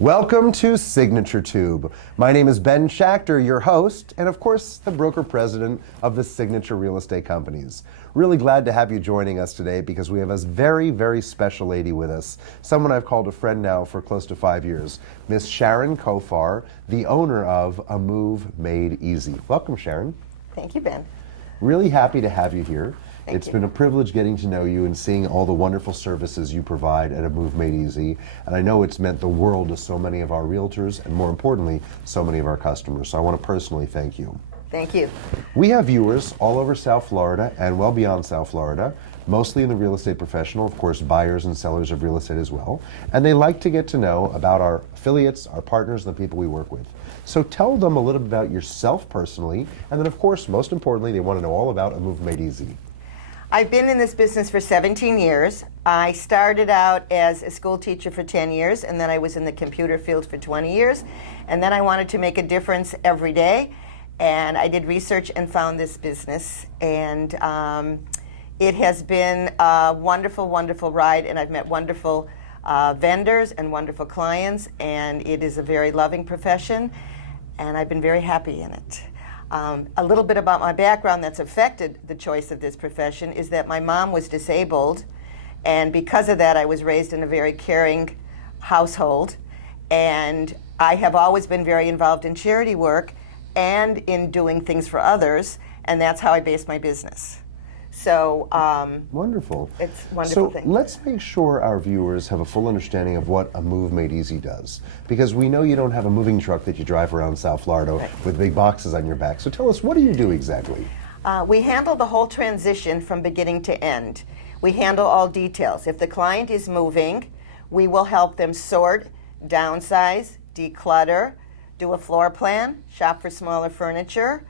Welcome to Signature Tube. My name is Ben Schachter, your host, and of course, the broker president of the Signature Real Estate Companies. Really glad to have you joining us today because we have a very, very special lady with us, someone I've called a friend now for close to 5 years, Miss Sharon Cofar, the owner of A Move Made Easy. Welcome, Sharon. Thank you, Ben. Really happy to have you here. Thank you. Been a privilege getting to know you and seeing all the wonderful services you provide at A Move Made Easy. And I know it's meant the world to so many of our realtors and, more importantly, so many of our customers. So I want to personally thank you. Thank you. We have viewers all over South Florida and well beyond South Florida, mostly in the real estate professional, of course, buyers and sellers of real estate as well. And they like to get to know about our affiliates, our partners, and the people we work with. So tell them a little bit about yourself personally, and then, of course, most importantly, they want to know all about A Move Made Easy. I've been in this business for 17 years. I started out as a school teacher for 10 years, and then I was in the computer field for 20 years. And then I wanted to make a difference every day. And I did research and found this business. And it has been a wonderful, wonderful ride. And I've met wonderful vendors and wonderful clients. And it is a very loving profession. And I've been very happy in it. A little bit about my background that's affected the choice of this profession is that my mom was disabled, and because of that I was raised in a very caring household, and I have always been very involved in charity work and in doing things for others, and that's how I base my business. So wonderful. It's a wonderful so thing. Let's make sure our viewers have a full understanding of what A Move Made Easy does, because we know you don't have a moving truck that you drive around South Florida with big boxes on your back. So tell us, what do you do exactly? We handle the whole transition from beginning to end. We handle all details. If the client is moving, we will help them sort, downsize, declutter, do a floor plan, shop for smaller furniture,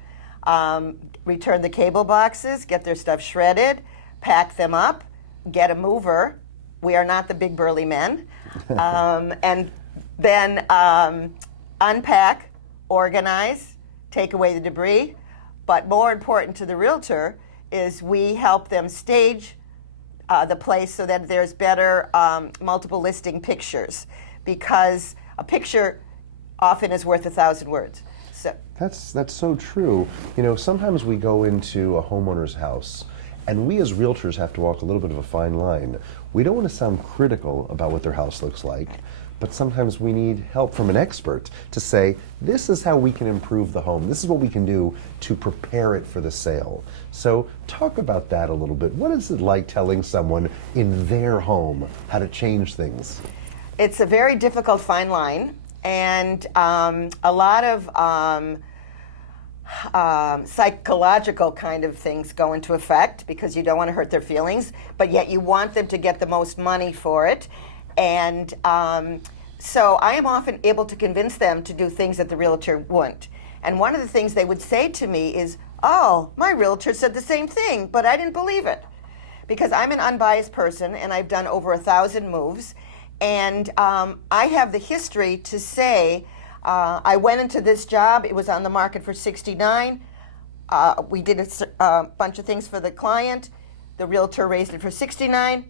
return the cable boxes, get their stuff shredded, pack them up, get a mover. We are not the big burly men. And then unpack, organize, take away the debris. But more important to the realtor is we help them stage the place so that there's better multiple listing pictures, because a picture often is worth 1,000 words. So That's so true. You know, sometimes we go into a homeowner's house and we as realtors have to walk a little bit of a fine line. We don't want to sound critical about what their house looks like, but sometimes we need help from an expert to say, this is how we can improve the home. This is what we can do to prepare it for the sale. So talk about that a little bit. What is it like telling someone in their home how to change things? it's a very difficult fine line. And a lot of psychological kind of things go into effect because you don't want to hurt their feelings, but yet you want them to get the most money for it. And so I am often able to convince them to do things that the realtor wouldn't. And one of the things they would say to me is, oh, my realtor said the same thing, but I didn't believe it. Because I'm an unbiased person and I've done over 1,000 moves. And I have the history to say, I went into this job, it was on the market for $69. We did a bunch of things for the client. The realtor raised it for $69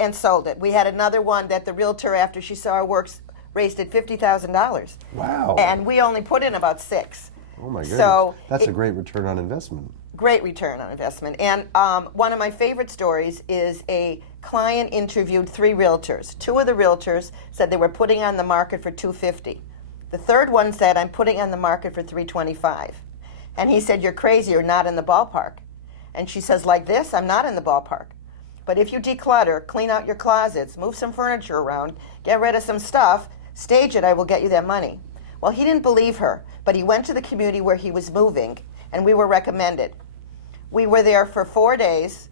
and sold it. We had another one that the realtor, after she saw our works, raised it $50,000. Wow. And we only put in about 6. Oh my goodness. So that's a great return on investment. Great return on investment. And one of my favorite stories is a client interviewed 3 realtors. 2 of the realtors said they were putting on the market for $250. The third one said, I'm putting on the market for $325. And he said, you're crazy, you're not in the ballpark. And she says, like this, I'm not in the ballpark. But if you declutter, clean out your closets, move some furniture around, get rid of some stuff, stage it, I will get you that money. Well, he didn't believe her, but he went to the community where he was moving, and we were recommended. We were there for 4 days.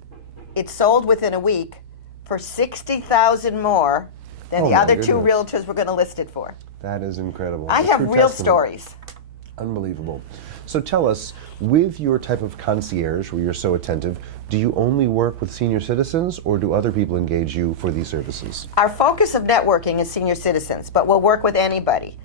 It sold within a week for $60,000 more than the other 2 realtors were going to list it for. That is incredible. I have real stories. Unbelievable. So tell us, with your type of concierge, where you're so attentive, do you only work with senior citizens, or do other people engage you for these services? Our focus of networking is senior citizens, but we'll work with anybody.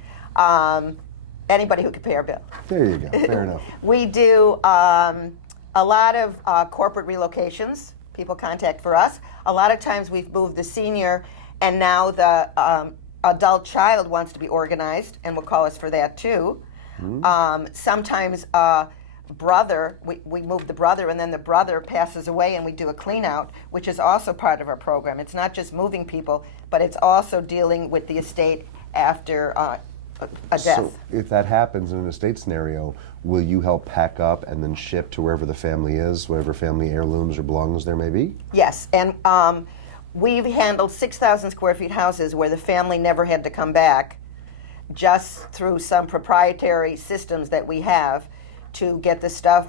Anybody who can pay our bill. There you go. Fair enough. We do a lot of corporate relocations. People contact for us. A lot of times we've moved the senior, and now the adult child wants to be organized and will call us for that too. Sometimes brother, we move the brother, and then the brother passes away and we do a clean out, which is also part of our program. It's not just moving people, but it's also dealing with the estate after a death. So if that happens in an estate scenario, will you help pack up and then ship to wherever the family is, whatever family heirlooms or belongings there may be? Yes, and we've handled 6,000 square feet houses where the family never had to come back, just through some proprietary systems that we have to get the stuff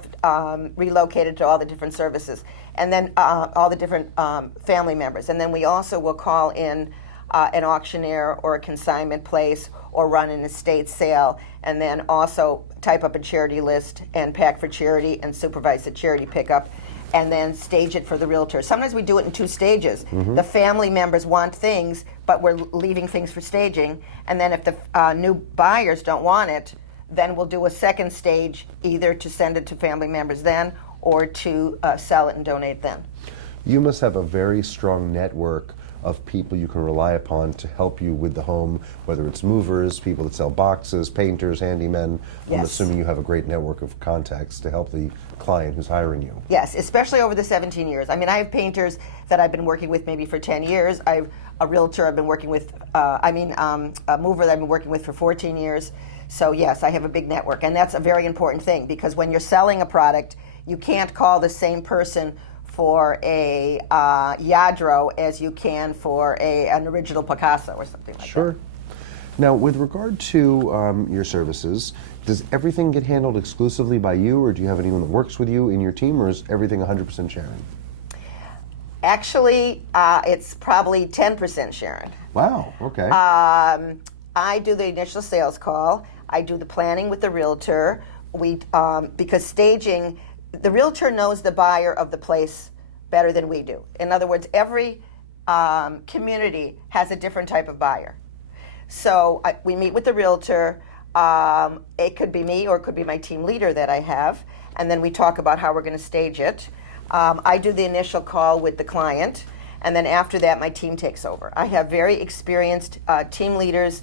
relocated to all the different services, and then all the different family members. And then we also will call in an auctioneer or a consignment place or run an estate sale, and then also type up a charity list and pack for charity and supervise the charity pickup, and then stage it for the realtor. Sometimes we do it in 2 stages. The family members want things, but we're leaving things for staging, and then if the new buyers don't want it, then we'll do a second stage, either to send it to family members then or to sell it and donate then. You must have a very strong network of people you can rely upon to help you with the home, whether it's movers, people that sell boxes, painters, handymen. I'm Yes. assuming you have a great network of contacts to help the client who's hiring you. Yes, especially over the 17 years. I mean, I have painters that I've been working with maybe for 10 years. I have a realtor I've been working with, a mover that I've been working with for 14 years. So yes, I have a big network, and that's a very important thing, because when you're selling a product, you can't call the same person for a Yadro as you can for an original Picasso or something like that. Sure. Now, with regard to your services, does everything get handled exclusively by you, or do you have anyone that works with you in your team, or is everything 100% Sharon? Actually, it's probably 10% Sharon. Wow, okay. I do the initial sales call. I do the planning with the realtor. Because staging, the realtor knows the buyer of the place better than we do. In other words, every community has a different type of buyer. So we meet with the realtor. It could be me or it could be my team leader that I have, and then we talk about how we're going to stage it. I do the initial call with the client, and then after that, my team takes over. I have very experienced team leaders,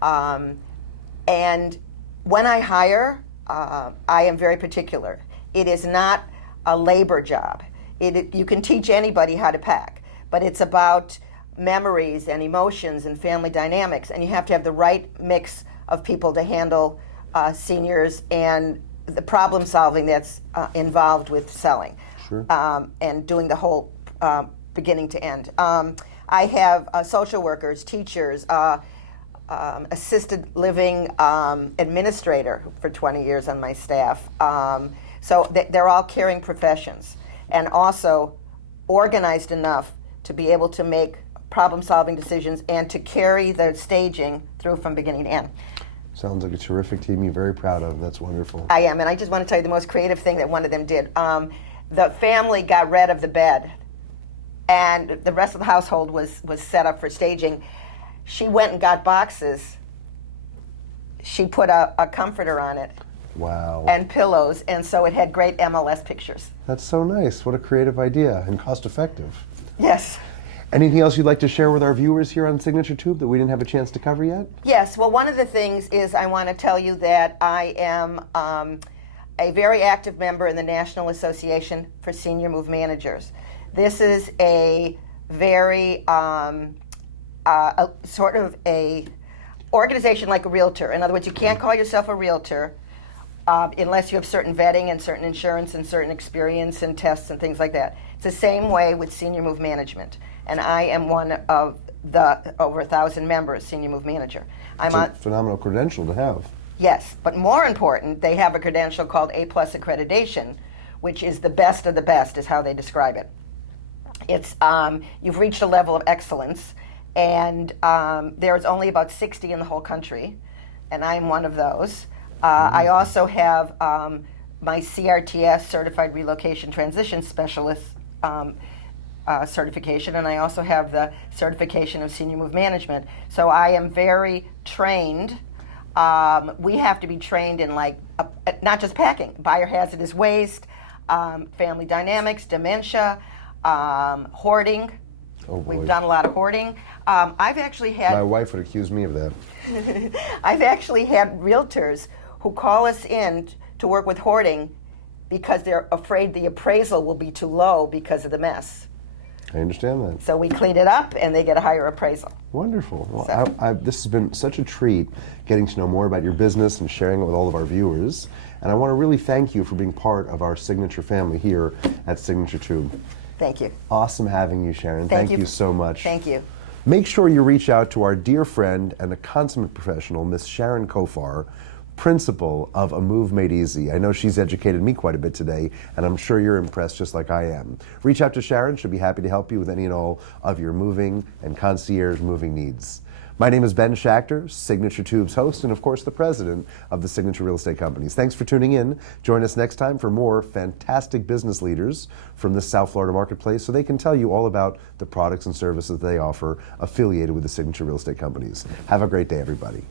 and when I hire, I am very particular. It is not a labor job. You can teach anybody how to pack, but it's about memories and emotions and family dynamics, and you have to have the right mix of people to handle seniors and the problem solving that's involved with selling. Sure. And doing the whole beginning to end. I have social workers, teachers, assisted living administrator for 20 years on my staff. So they're all caring professions, and also organized enough to be able to make problem-solving decisions and to carry the staging through from beginning to end. Sounds like a terrific team you're very proud of. That's wonderful. I am, and I just want to tell you the most creative thing that one of them did. The family got rid of the bed, and the rest of the household was set up for staging. She went and got boxes. She put a comforter on it. Wow. And pillows, and so it had great MLS pictures. That's so nice. What a creative idea and cost effective. Yes. Anything else you'd like to share with our viewers here on Signature Tube that we didn't have a chance to cover yet? Yes, well, one of the things is I want to tell you that I am a very active member in the National Association for Senior Move Managers. This is a very sort of a organization like a realtor. In other words, you can't call yourself a realtor unless you have certain vetting and certain insurance and certain experience and tests and things like that. It's the same way with Senior Move Management. And I am one of the over 1,000 members, Senior Move Manager. It's a phenomenal credential to have. Yes, but more important, they have a credential called A+ accreditation, which is the best of the best, is how they describe it. It's you've reached a level of excellence, and there's only about 60 in the whole country, and I'm one of those. I also have my CRTS, Certified Relocation Transition Specialist certification, and I also have the certification of Senior Move Management. So I am very trained. We have to be trained in not just packing, biohazardous waste, family dynamics, dementia, hoarding, Oh, boy. We've done a lot of hoarding. I've actually had My wife would accuse me of that. I've actually had realtors who call us in to work with hoarding because they're afraid the appraisal will be too low because of the mess. I understand that. So we clean it up and they get a higher appraisal. Wonderful. Well, So- this has been such a treat getting to know more about your business and sharing it with all of our viewers. And I want to really thank you for being part of our Signature family here at Signature Tube. Thank you. Awesome having you, Sharon. Thank Thank you. you so much. Thank you. Make sure you reach out to our dear friend and a consummate professional, Miss Sharon Cofar, principal of A Move Made Easy. I know she's educated me quite a bit today, and I'm sure you're impressed just like I am. Reach out to Sharon. She'll be happy to help you with any and all of your moving and concierge moving needs. My name is Ben Schachter, Signature Tube's host, and of course the president of the Signature Real Estate Companies. Thanks for tuning in. Join us next time for more fantastic business leaders from the South Florida marketplace so they can tell you all about the products and services they offer affiliated with the Signature Real Estate Companies. Have a great day, everybody.